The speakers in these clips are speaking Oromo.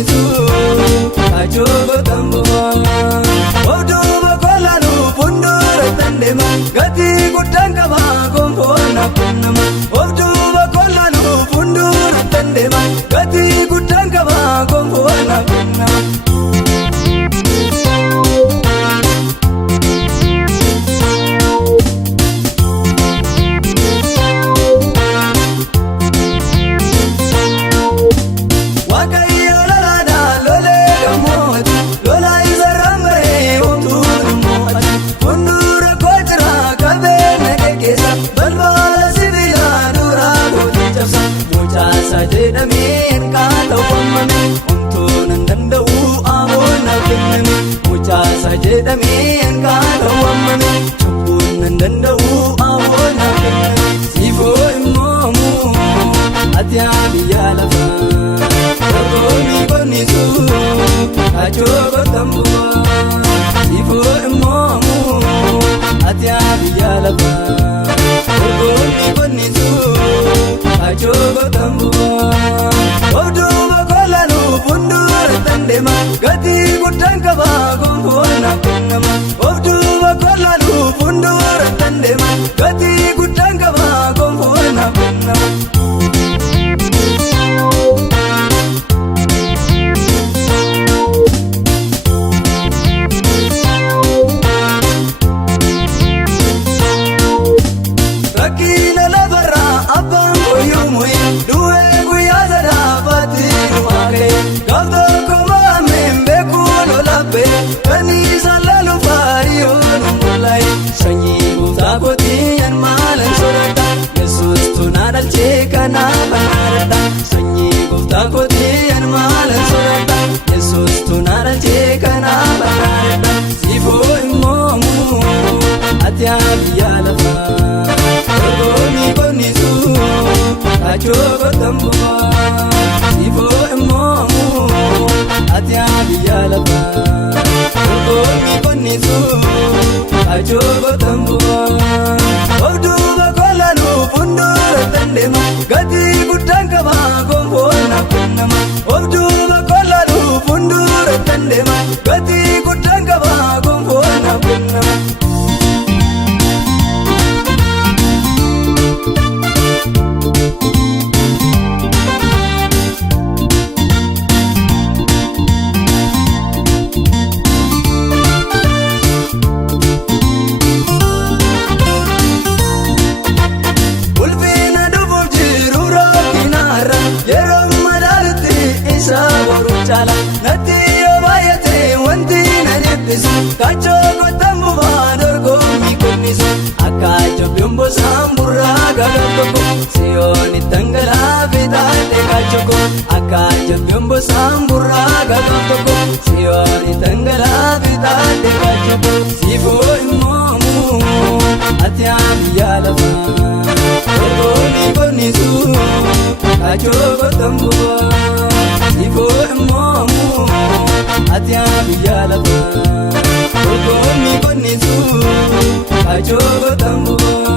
konnisu ajogo tambuma oduba kolanu fundura tandema gati kutankaba konfona kunnama oduba kolanu fundura tandema gati kutankaba konfona kunnama Jedhamin kata uumame wantoonni danda'u aboonna kenname mucaasa jedhamin kata uumame cubbuun danda'u aboonna kenname siifoo imoomu ati biyya lafaa rakkoomi konnisu ajogo tambuma siifoo imoomu ati biyya lafaa rakkoomi konnisu ajogo tambuma oduba kolanu fundura tandema gati kutankaba konfona kunnama oduba kolanu fundura tandema gati kutankaba konfona kunnama rakina labarra abbaan koyyumuyi duwe guyyaa sadaafatiin waaqee gaafta komaameen beekuun olaabbe kanniisa lalu faariyoon mul'aye sanyii gooftaa kootiin maalan sodaadha yesuus tunaa dhalchee kanaaf anaadha sanyii gooftaa kootiin maalan sodaadha yesuus tunaa dhalchee kanaaf anaadha siifoo imoomu ati biyya lafaa rakkoomi konnisu ajogo tambuma siifoo imoomu ati biyya lafaa rakkoomi konnisu ajogo tambuma oduba kolanu fundura tandema gati kutankaba konfona kunnama oduba kolanu fundura tandema gati kutankaba konfona kunnama natti yobayate wanti na dhibbisu kachogo tambuma dorgomi konnisu akka jobbyombo samburraa gagaboko siyooni tangalaafe taate kachoko akka jobbyombo samburraa gagaboko siyooni tangalaafe taate kachoko siifoo imoomu ati biyya lafaa dorgomi konnisu kachogo tambuma siifoo imoomu ati biyya lafaa dorgomi konnisu ajogo tambuma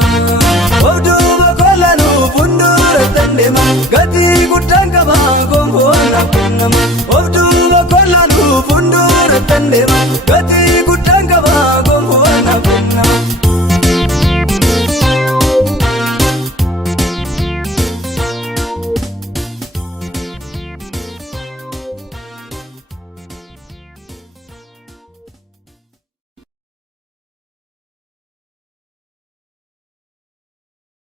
oduba kolanu fundura tandema gati kutankaba konfona kunnama oduba kolanu fundura tandema gati